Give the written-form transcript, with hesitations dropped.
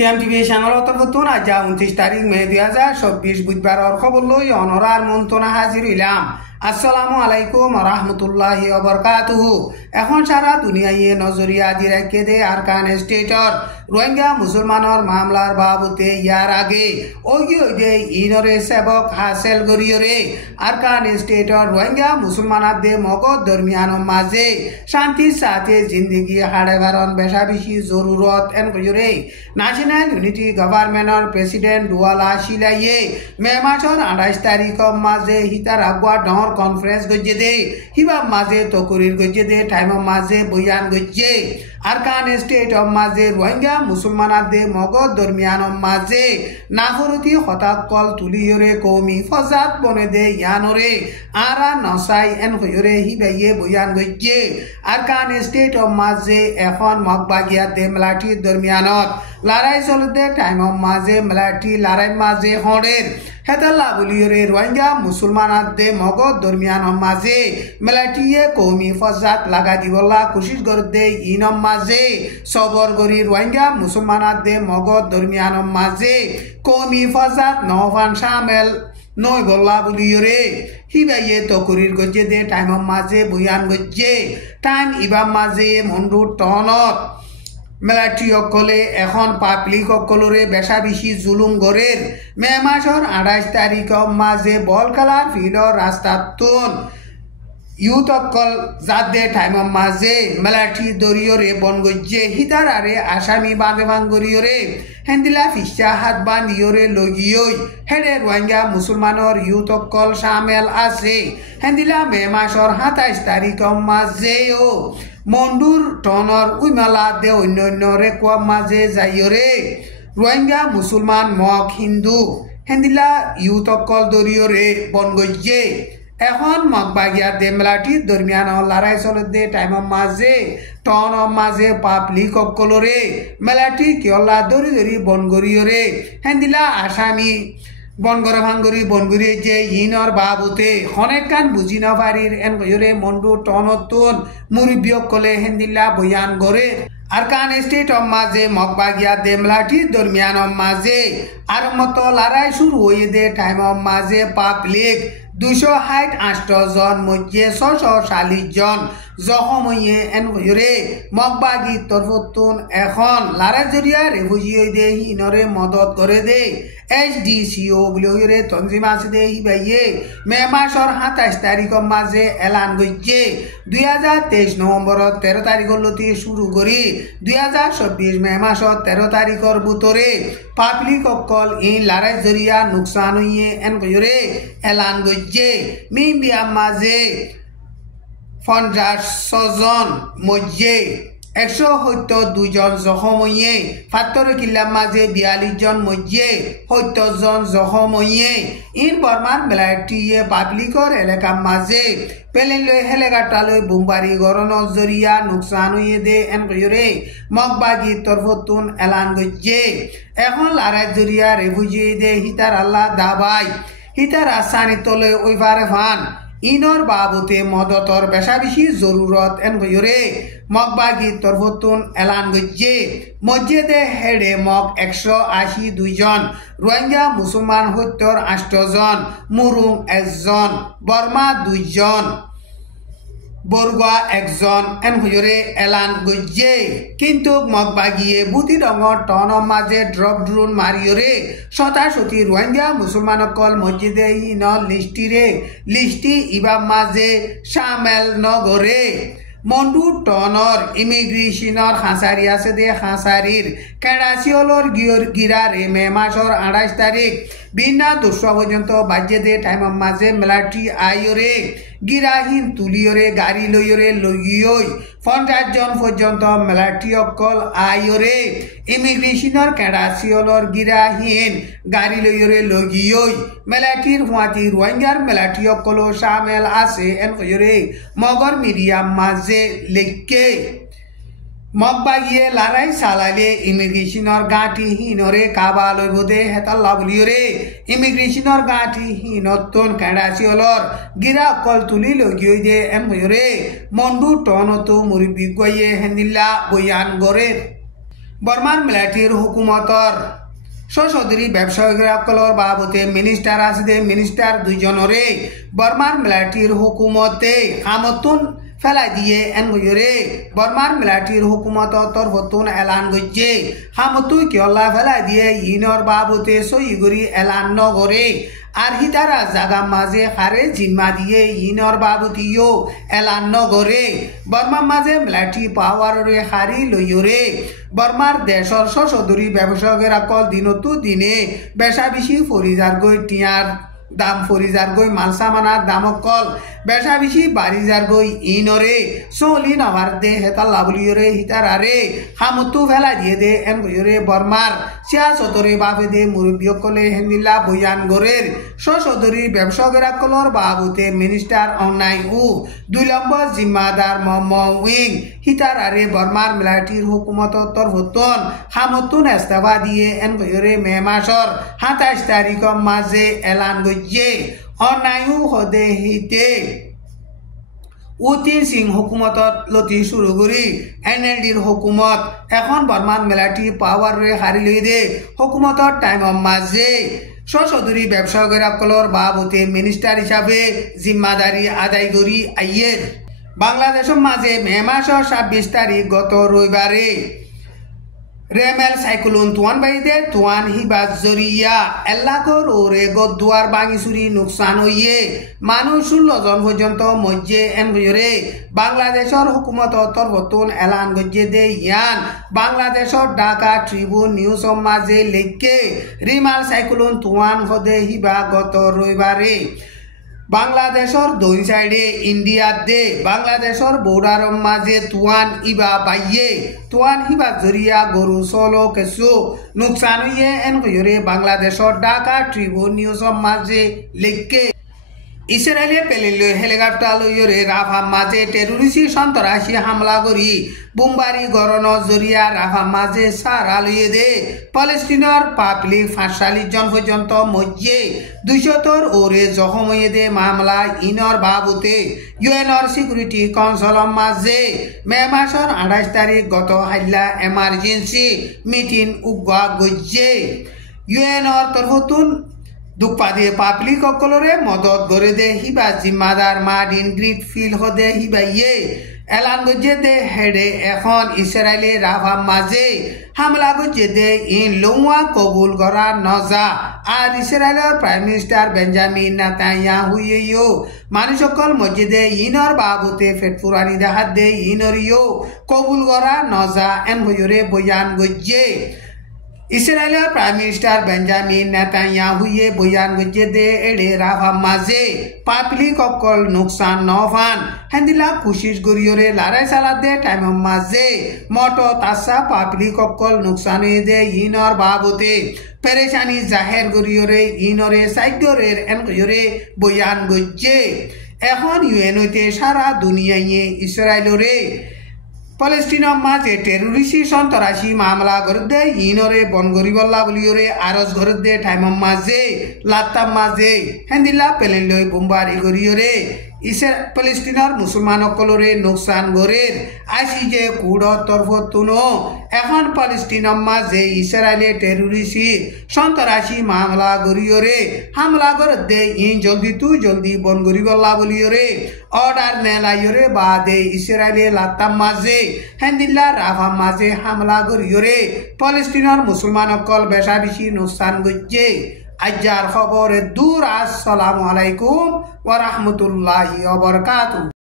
টিএমটিভি চ্যানেলত নতুন আজ 29 তারিখ মে 2024 বুধবার খবর লই অনরার মন্ত্রণা হাজির হইলাম। আসসালামু আলাইকুম রহমতুল্লাহি ওয়া বারাকাতুহু। এখন সারা দুনিয়ায় নজরিয়া দি রাখে দে আরকান স্টেটর রোহিঙ্গা মুসলমানর মামলার বাবুতে ইয়ার আগে ওইদে ইনরে সেবক হাসেল গরিয়রে আরকান স্টেটর রোহিঙ্গা মুসলমানদের মগজ দরমিয়ান মাঝে শান্তির সাথে জিন্দগি হাড়ে বারণ বেশা বেশি জরুরত এন গরিয়রে ন্যাশনাল ইউনিটি গভর্নমেন্টর প্রেসিডেন্ট দুয়ালা শিলাইয়ে মে মাসের 28 তারিখ মাঝে হিতার আগুয়া ডর কনফারেন্স গজ্জে দে হিবা মাঝে তকুরির গজ্জে দে টাইম মাঝে বয়ান গজ্জে আরকান স্টেট মাঝে রোহিঙ্গা মুসলমানদের মগজ দরমিয়ান মাঝে নাফরতি হতাকল তুলিয়রে কৌমি ফজাত বনে দে ইয়ানরে আরা নসাই এন হয়রে হিবাইয়ে বয়ান গজ্জে আরকান স্টেট মাঝে এখন মগবাগিয়া দে মেলাটির দরমিয়ানত লড়াই চলতে টাইম মাঝে মেলাটি লড়াই মাঝে হড়ের হেতাল্লা বলিয়রে রোহিঙ্গা মুসলমানদের মগজ দরমিয়ান মাঝে মেলাটিয়ে কৌমি ফজাত লাগা দিবল্লা কোশিশ করতে ইনম মাঝে সবর গরি রোহিঙ্গা মুসলমানদের মগজ দরমিয়ান মাঝে কৌমি ফজাত নফান শামেল নয় বল্লা বলিয়রে হিবাইয়ে তকুরির গজ্জে দে টাইম মাঝে বয়ান গজ্জে টাইম ইবাম মাঝে মন্ডু টনত মেলাটি অকলে এখন পাবলিক অকলরে বেশা বেশি জুলুম গরের মে মাসের 28 তারিখ মাঝে বল খেলার ফিল্ডর রাস্তাতুন ইউথ অকল যাদে টাইম মাঝে মেলাটি দরিয়রে বন গজ্জে হিতার আরে আসামি বাঁধে ভাঙ্গরিয়রে হেন্দিলা ফিসা হাত বান্ধিয়রে লগিয়ই হেডে রোহিঙ্গা মুসলমানর ইউথ অকল সামেল আছে হেন্দিলা মে মাসের 27 তারিখ মাঝে ও মন্ডুর টনর উইমালা দে অন্য রেকুয়া মাঝে যাইয়রে রোহিঙ্গা মুসলমান মক হিন্দু হেন্দিলা ইউথ অকল দরিয়রে বন গজ্জে এখন মগবাগিয়া দে মেলাটি দরমিয়ান লড়াই চলতে টাইম মাঝে টন মাঝে পাবলিক অকলরে মেলাটি কিয়লা দরি দরি বনগরিয়রে হেন্দিলা আসামি বনগরে ভাঙ্গরি বনগরি যে ইনর বাবুতে অনেক কান বুঝি না পারির এন গয়রে মন্ডু টনতুন মুরব্বী অকলে হেন্দিলা বয়ান গরে আরকান স্টেট মাঝে মগবাগিয়া দে মেলাটি দরমিয়ান মাঝে আর মতো লড়াই শুরু হয়ে দে টাইম মাঝে পাবলিক 268 জন মধ্যে 640 জন জখম হয়ে এন হইরে মগবাগি তরফতুন এখন লারা জরিয়া রেফুজি দে ইনরে মদত করে দে HDCO বলে হইরে তনজিম আছে দে হিবাইয়ে মে মাসের 27 তারিখ মাঝে এলান গজ্জে 2023 নভেম্বর 13 তারিখ লতি শুরু করি 2024 মে মাসের 13 তারিখর ভিতরে পাবলিক অকল ইন লারা জরিয়া নুকসান হইয়ে এন হইরে এলান গজ্জে মিম্বিয়া মাঝে 50 জন মধ্যে 172 জন জখম হইয়ে ফাত্তর কিল্লা মাঝে 42 জন মধ্যে 70 জন জখম হইয়ে ইন বর্মার মেলাটিয়ে পাবলিকর এলাকা মাঝে পেলেন লই হেলেগাটালই বুমবারি গরন জরিয়া নুকসান হইয়ে দে এন কইরে মগবাগি তরফতুন এলান গজ্জে এখন লারা জরিয়া রেফুজি দে হিতার আল্লাহ দাবাই হিতার আসানি তলে ওইবারে ফান ইনর বাবুতে মদতর বেশা বেশি জরুরত এন গয়রে মগবাগি তরফতুন এলান গজ্জে মসজিদে হেডে মগ 182 জন রোহিঙ্গা মুসলমান 78 জন মুরুং 1 জন বর্মা 2 জন বরগুয়া 1 জন এন হইরে এলান গজ্জে কিন্তু মগবাগিয়ে বুতি রঙর টন মাঝে ড্রপ ড্রোন মারিয়রে শতাশতি রোহিঙ্গা মুসলমান অকল মসজিদে ইন লিস্টি ইবা মাঝে সামেল নগরে মন্ডু টনর ইমিগ্রেশনের হাসারি আছে দে হাসারির কেডাসিওলর গিরারে মে মাসের 28 তারিখ বিনা 200 পর্যন্ত বাজে দে টাইম মাঝে মেলাটি আইয়রে গিরাহীন তুলিয়রে গাড়ি লইয়রে লগিয়ই 50 জন পর্যন্ত মেলাটি অকল আইয়রে ইমিগ্রেশনের কেডাসিওলর গিরাহীন গাড়ি লইয়রে লগিয়ই মেলাটির হুয়াতি রোহিঙ্গার মেলাটি অকল সামেল আছে এন কইরে মগর মিডিয়াম মাঝে লেখকে মগবাগিয়ে লড়াই চালালে ইমিগ্রেশনের গাঁটি হিনরে কাবা লইব দে হেতাল্লা বলিয়রে ইমিগ্রেশনের গাঁটি হিনতন কেডাসিওলর গিরা অকল তুলি লগিয়ে দে এন হইরে মন্ডু টনতো মুরব্বী গয়ে হেন্দিল্লা বয়ান গরে বর্মার মিলিটারির হুকুমতর সশস্ত্রী ব্যবসায়ীসকলের বাবদে মিনিস্টার আছে মিনিস্টার দুইজনরে বর্মার মিলিটারির হুকুমতে আমতুন ফেলাই দিয়ে এনগরে বর্মার মিলিটারির হুকুমত তরফতুন এলান গজ্জে হামতুই কিয়ল্লা ফেলাই দিয়ে ইনর বাবতে সইগুরি এলান নগরে আর হিতারা জাগা মাঝে হারে জিম্মা দিয়ে ইনর বাবতিও এলান নগরে বর্মার মাঝে মিলিটারি পাওয়ারে হারি লইরে বর্মার দেশর সশস্ত্রী ব্যবসায়ীরা কল দিনতো দিনে বেশা বেশি ফরিজার গই টিয়ার দাম ফরিজার গই মালসামানার দামক কল বেশা বেশি বাড়িজার গই ইনরে সোলি নামার দে হেতাল্লা বলিয়রে হিতারারে হামতু ফেলা দিয়ে দে এন গইরে বর্মার সিয়াসতরে বাপে দে মুরব্বিয়কলে হেন্দিল্লা বয়ান গরের সশস্ত্রী ব্যবসায়ীরা কলর বাবুতে মিনিস্টার অন্যায় ও 2 নম্বর জিম্মাদার মোহাম্মদ উইং হিতারারে বর্মার মিলিটারির হুকুমত তরফতন হামতুন ইস্তফা দিয়ে এন গইরে মে মাসর 27 তারিখ মাঝে এলান গজ্জে অন্যায় হদে হিতে উতিন সিং হুকুমতত লতি শুরু করি এনএলডির হুকুমত এখন বর্মার মিলিটারি পাওয়ার রে হারি লই দে হুকুমতর টাইম মাঝে সশস্ত্রী ব্যবসায়ীসকলের বাবতে মিনিস্টার হিসাবে জিম্মাদারি আদায় করি আইয়ের বাংলাদেশের মাঝে মে মাসের 26 তারিখ গত রবিবারে রেমেল সাইক্লোন তুয়ান বাইদে তুয়ান হিবাজ জরিয়া এলাকার ওরে গদুয়ার বাঙিচুরি নোকসান হইয়ে মানুষ 16 জন পর্যন্ত মজ্জে এনগরে বাংলাদেশের হুকুমত তরফতুন এলান গজ্জে দে ইয়ান বাংলাদেশের ঢাকা ট্রিবিউন নিউজ মাঝে লেখকে রিমাল সাইক্লোন তুয়ান হদে হিবা গত রবিবারে বাংলাদেশের দুই সাইডে ইন্ডিয়া দে বাংলাদেশের বর্ডার মাঝে তুয়ান ইবা বাইয়ে তুয়ান হিবা জরিয়া গরু সলো কেসু নোকসান হইয়ে এনগরে বাংলাদেশের ঢাকা ট্রিবিউন নিউজ মাঝে লেখকে ইসরায়েলে পেলিল হেলিকপ্টার লইরে রাফা মাঝে টেরোরিস্ট সন্ত্রাসী হামলা করি বুমবারি গরণ জরিয়া রাফা মাঝে সারা লইয়ে দে প্যালেস্টিনের পাবলিক 45 জন পর্যন্ত মজ্জে 200 ওরে জখম হয়ে দে মামলা ইনর বাবুতে ইউএনর সিকিউরিটি কাউন্সিল মাঝে মে মাসের 28 তারিখ গত হাইলা এমার্জেন্সি মিটিং উগা গজ্জে ইউএনর তরফতুন দুঃপাদে পাবলিক অকলরে মদত গড়ে দে হিবা জিম্মাদার মার্টিন গ্রিফিল্ড হদে হিবাইয়ে এলান গজ্জে দে হেডে এখন ইসরায়েলে রাফা মাঝে হামলা গজ্জে দে ইন লৌয়া কবুল করা নজা আর ইসরায়েলের প্রাইম মিনিস্টার বেঞ্জামিন নেতানিয়াহুয়েও মানুষ সকল মসজিদে ইনর বাবুতে ফেটফুরানি দেখাত দে ইনরিও কবুল করা নজা এন হইরে বয়ান গজ্জে ইসরায়েলের প্রাইম মিনিস্টার বেঞ্জামিন নেতানিয়াহুয়ে বয়ান গজ্জে দে এড়ে রাফা মাঝে পাবলিক অকল নোকসান নফান হেন্দিলা কোশিশ গরিয়রে লড়াই চালা দে টাইম মাঝে মটো তাসা পাবলিক অকল নোকসান দে ইনর বাবতে পেরেশানি জাহের গরিয়রে ইনরে সাইডরের এনকয়রে বয়ান গজ্জে এখন ইউএন হইতে সারা দুনিয়ায় ইসরায়েলরে প্যালেস্টিনের মাঝে টেরোরিস্ট সন্ত্রাসী মামলা গড়ে ইনরে বন গরিবল্লা বলিওরে আরজ গড়ে টাইম মাঝে লাত্তাম মাঝে হেন্দিল্লা পেলেন লই বোমবারি গরিয়রে প্যালেস্টিনের মুসলমান সকলরে নোকসান গড়ের আসি যে কুড় তরফতুনো এখন প্যালেস্টিনের মাঝে ইসরায়েলে টেরোরিস্ট সন্ত্রাসী মামলা গরিয়রে হামলা গড়ে ইন জলদি তু জলদি বন গরিবল্লা বলিওরে অর্ডার নেলাইরে বাদে ইসরায়েলে লাত্তাম মাঝে হেন্দিল্লা রাফা মাঝে হামলা গরিয়রে প্যালেস্টিনের মুসলমান সকল বেশা বেশি নোকসান গজ্জে আজ্জার খবরে দূর আসসালামু আলাইকুম ওয়া রাহমাতুল্লাহি ওয়া বারাকাতুহু।